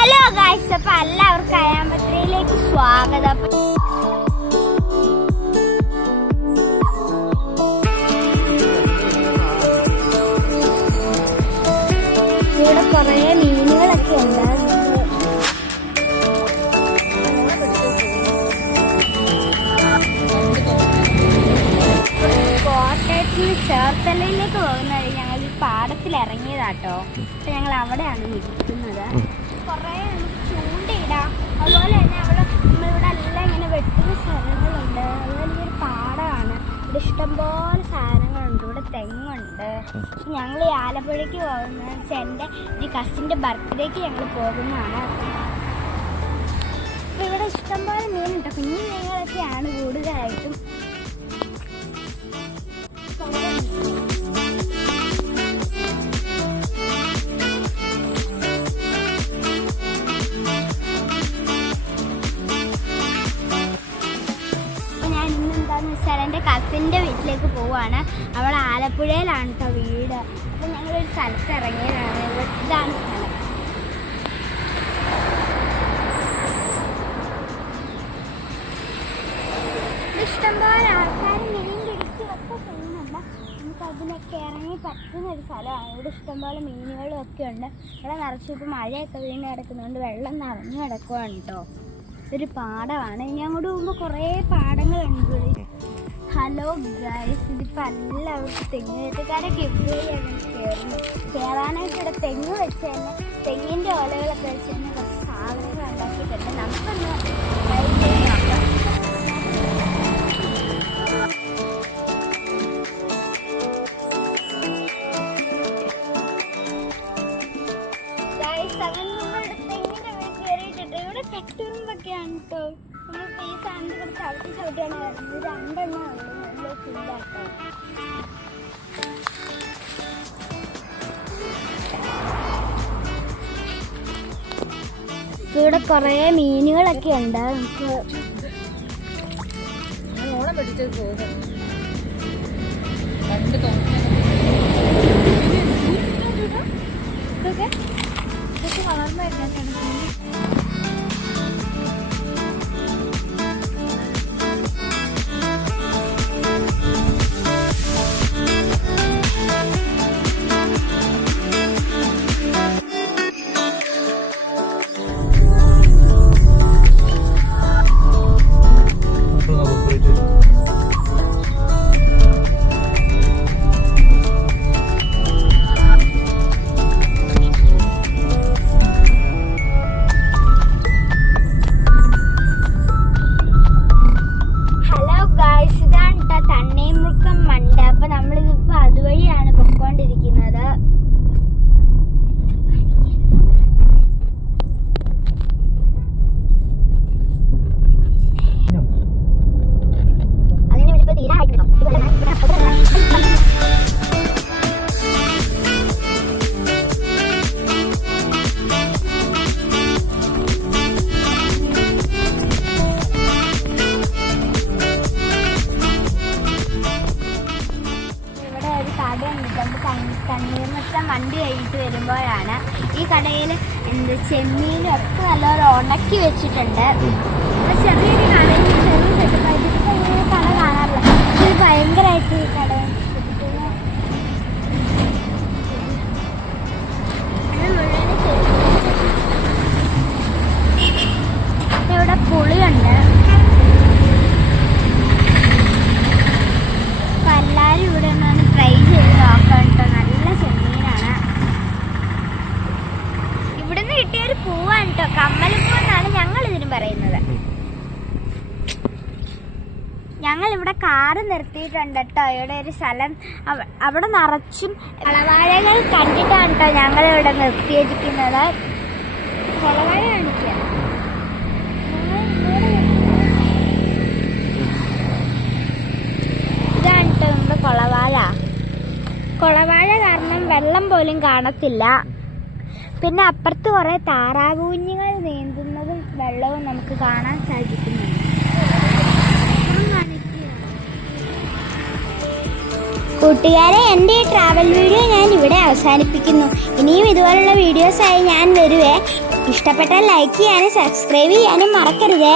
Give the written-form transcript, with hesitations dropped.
Hello guys, അപ്പൊ എല്ലാവർക്കും അയാമ്പത്രയിലേക്ക് സ്വാഗതം. ഇവിടെ കുറേ മീനുകളൊക്കെ ഉണ്ട്. കോട്ടയത്തിൽ നിന്ന് ചേർത്തലയിലേക്ക് പോകുന്ന വഴി ഞങ്ങൾ ഈ പാടത്തിൽ ഇറങ്ങിയതാട്ടോ. അപ്പൊ ഞങ്ങൾ അവിടെയാണ് നിൽക്കുന്നത്. കുറേ ചൂണ്ടയിടാം, അതുപോലെ തന്നെ നമ്മളിവിടെ എല്ലാം ഇങ്ങനെ വെട്ടുന്ന സ്ഥലങ്ങളുണ്ട്. അതുപോലെ ഈ ഒരു പാടമാണ്. ഇവിടെ ഇഷ്ടംപോലെ സാധനങ്ങളുണ്ട്. ഇവിടെ തെങ്ങുണ്ട്. ഞങ്ങൾ ഈ ആലപ്പുഴയ്ക്ക് പോകുന്നത് വെച്ചാൽ എൻ്റെ കസിൻ്റെ ബർത്ത്ഡേക്ക് ഞങ്ങൾ പോകുന്നതാണ്. അപ്പോൾ ഇവിടെ ഇഷ്ടംപോലെ മീനുണ്ട്. കുഞ്ഞു മീനുകളൊക്കെയാണ് കൂടുതലായിട്ടും. എൻ്റെ കസിൻ്റെ വീട്ടിലേക്ക് പോവുകയാണ്. അവൾ ആലപ്പുഴയിലാണ് കേട്ടോ വീട്. അപ്പം ഞങ്ങളൊരു സ്ഥലത്ത് ഇറങ്ങിയതാണ്. ഇതാണ് സ്ഥലം. ഇഷ്ടംപോലെ ആൾക്കാർ മീൻ പിടിക്കുകയൊക്കെ ചെയ്യുന്നുണ്ട്. നമുക്ക് അതിനൊക്കെ ഇറങ്ങി പറ്റുന്നൊരു സ്ഥലമാണ്. ഇവിടെ ഇഷ്ടംപോലെ മീനുകളും ഒക്കെ ഉണ്ട്. ഇവിടെ നിറച്ച് ഇപ്പോൾ മഴയൊക്കെ വീണ് കിടക്കുന്നതുകൊണ്ട് വെള്ളം നിറഞ്ഞു കിടക്കുകയാണ് കേട്ടോ. ഒരു പാടമാണ്. ഇനി അങ്ങോട്ട് പോകുമ്പോൾ കുറേ പാടങ്ങളുണ്ട്. ഹലോ ഗൈസ്, ഇതിപ്പോൾ എല്ലാവർക്കും തെങ്ങ് കയറ്റക്കാരൊക്കെ എവിടെയാണ് കയറാനായിട്ട് ഇവിടെ തെങ്ങ് വെച്ച് തന്നെ തെങ്ങിൻ്റെ ഓലകളൊക്കെ വെച്ച് തന്നെ കുറച്ച് സാധനങ്ങൾ ഉണ്ടാക്കിയിട്ടുണ്ട്. നമുക്കൊന്ന് ട്രൈ ചെയ്ത് നോക്കാം. ഗൈസ്, അങ്ങനെ നമ്മളിവിടെ തെങ്ങിൻ്റെ മേൽ കയറിയിട്ടിട്ട് ഇവിടെ ചട്ടുറുമ്പൊക്കെയാണ് കേട്ടോ. നമ്മൾ ഈ സാധനം കൂടെ ചവിട്ടിയാണ് വരുന്നത്. രണ്ടെണ്ണേ ഉള്ളൂ. നല്ല ഫീലാട്ടോ. ഇവിടെ കുറേ മീനുകളൊക്കെ ഉണ്ട്. നമുക്ക് ഓണം പിടിച്ചത് പോകും. ഇതൊക്കെ വളർന്നു. തണ്ണീർമത്തം വണ്ടി കഴിഞ്ഞിട്ട് വരുമ്പോഴാണ് ഈ കടയിൽ ചെമ്മീനും ഒക്കെ നല്ലപോലെ ഉണക്കി വെച്ചിട്ടുണ്ട്. ചെറിയൊരു കടയിൽ ചെറിയ സെറ്റപ്പായിട്ട് ഇങ്ങനെ കട കാണാറില്ല. ഇത് ഭയങ്കരമായിട്ട് ഈ കട ഇവിടെ പുളിയുണ്ട്. അപ്പം എല്ലാവരും ഇവിടെ ഒന്ന് ട്രൈ ചെയ്ത് നോക്കാം കേട്ടോ. നല്ല ചെമ്മീനാണ്. ഇവിടുന്ന് കിട്ടിയൊരു പൂവാണ് കേട്ടോ. കമ്മൽപ്പൂ എന്നാണ് ഞങ്ങൾ ഇതിന് പറയുന്നത്. ഞങ്ങൾ ഇവിടെ കാറ് നിർത്തിയിട്ടുണ്ട് കേട്ടോ. ഇവിടെ ഒരു സ്ഥലം, അവിടെ നിറച്ചും കളവാഴകൾ കണ്ടിട്ടാണ് കേട്ടോ ഞങ്ങൾ ഇവിടെ നിർത്തിയിരിക്കുന്നത്. കളവാഴ കാണിക്കുക. ഇതാണ് കേട്ടോ നമ്മുടെ കുളവാഴ. കുളവാഴ കാരണം വെള്ളം പോലും കാണത്തില്ല. പിന്നെ അപ്പുറത്ത് കുറേ താറാവ് കുഞ്ഞുങ്ങൾ നീന്തുന്നതും വെള്ളവും നമുക്ക് കാണാൻ സാധിക്കുന്നുണ്ട്. കൂട്ടുകാരെ, എൻ്റെ ഈ ട്രാവൽ വീഡിയോ ഞാൻ ഇവിടെ അവസാനിപ്പിക്കുന്നു. ഇനിയും ഇതുപോലുള്ള വീഡിയോസായി ഞാൻ വരുവേ. ഇഷ്ടപ്പെട്ടാൽ ലൈക്ക് ചെയ്യാനും സബ്സ്ക്രൈബ് ചെയ്യാനും മറക്കരുതേ.